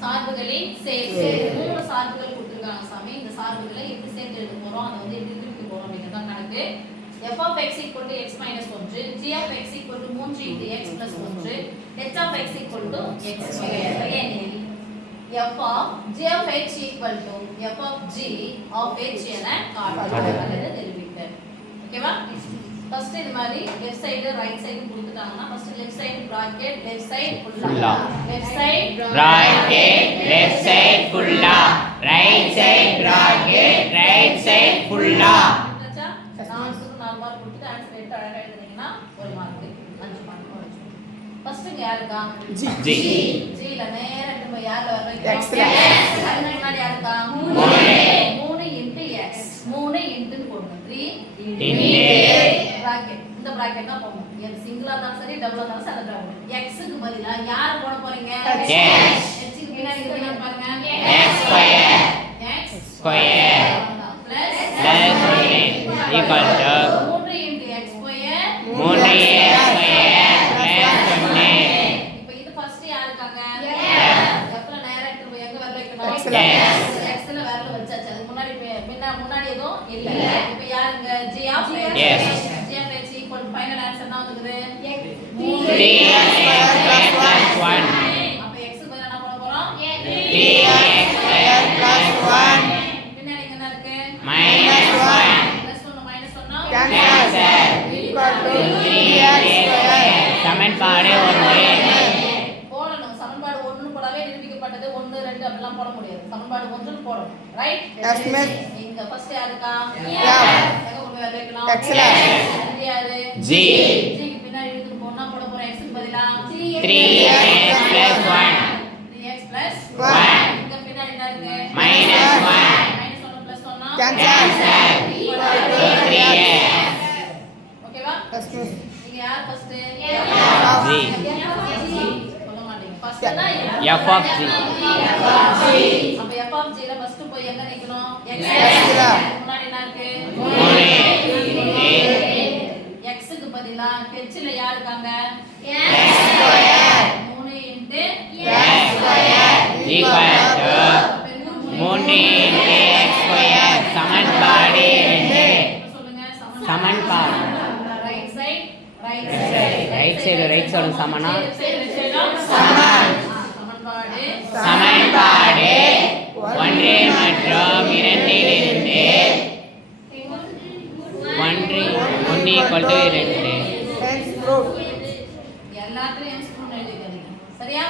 சார்புகளின் சேர்க்கை மூணு சார்புகள் கொடுத்துருக்காங்க சாமி. இந்த சார்புகளை எப்படி சேர்த்து எழுத போறோம் அதை வந்து எப்படி திருப்பி போறோம் அப்படிங்கிறது தான் கணக்கு. F of x equal to x minus 1 g of x equal to 3 into x plus 1 h of x equal to x square. எனில் f of g of h equal to f of g of h என காட்டுக அல்லது ஓகேவா first இது மாதிரி left side right side கொடுத்துட்டாங்கன்னா first left side bracket left side ஃபுல்லா. Left side bracket left side fulla right side bracket right side fulla நான்கு நாலு mark கொடுத்துட்டு answer எடுத்து அழகா எழுதுனீங்கன்னா ஒரு மார்க் அஞ்சு மார்க் ஃபர்ஸ்ட் இங்க யாருக்கா? G. G. ல நேரா நம்ம யார்ல வர வைக்கிறோம் X ல. அதுக்கு முன்னாடி யாருக்கா? மூணு. மூணு இன்டு எக்ஸ் மூணு இன்டுன்னு போடணும். த்ரீ. பிராக்கெட் இந்த பிராக்கெட் தான் போடணும். எது சிங்கிளா இருந்தாலும் சரி டபுளா இருந்தாலும் சரி அந்த பிராக்கெட் எக்ஸுக்கு பதிலா யார போட போறீங்க. எக்ஸுக்கு பின்னாடி என்ன பாருங்க. X Square. Plus plus 1 equal to மூன்று இன்டு எக்ஸ் ஸ்கொயர் மூன்று x square. plus 1 இப்போ இது ஃபர்ஸ்ட். எஃப்ல நேரா எடுத்து போய் எங்க வரல வைக்கணும். எக்ஸ்ல வரல வச்சாச்சு. அதுக்கு முன்னாடி முன்னாடி எதுவும் இல்ல. இப்போ யாருங்க? G of. X equal final answer என்ன வந்துக்குது? 3x square plus 1 அப்ப x பதிலா என்ன பண்ண போறோம்? 3x square plus 1 பின்னாடி என்ன இருக்கு? Minus 1 plus 1 minus 1 Cancel. போடவே நிரூபிக்கப்பட்டது ஒண்ணு ரெண்டு அப்படிலாம் போட முடியாது. சமன்பாடு ஒன்றுன்னு போடணும். ரைட். இங்க ஃபர்ஸ்ட் யாருக்கா. எங்க கொண்டு போய் வைக்கலாம் X. இது யாரு? G. G க்கு பின்னாடி இழுத்து போனா போட போற x க்கு பதிலா? 3x plus 1 3x plus One. இங்க பின்னாடி என்ன இருக்கு? Minus 1 minus 1 plus 1 Cancel. equal to 3x ஓகேவா. நீங்க யார் first Of F of G. அப்ப f of g ல ஃபர்ஸ்ட் போய் எங்க நிக்கணும். முன்னாடி என்ன இருக்கு மூணு x க்கு பதிலா h ல யார் இருக்காங்க மூணு இன்டு square சமன்பாடு ரெண்டு சொல்லுங்க சமன்பாடு. ரைட் சைடு ரைட் side சமனா? சைடு சமனா. என்றாம் இரண்டில் இருந்து ஒன்று ஒன்று ஈக்குவல் டு இரண்டு சரியா?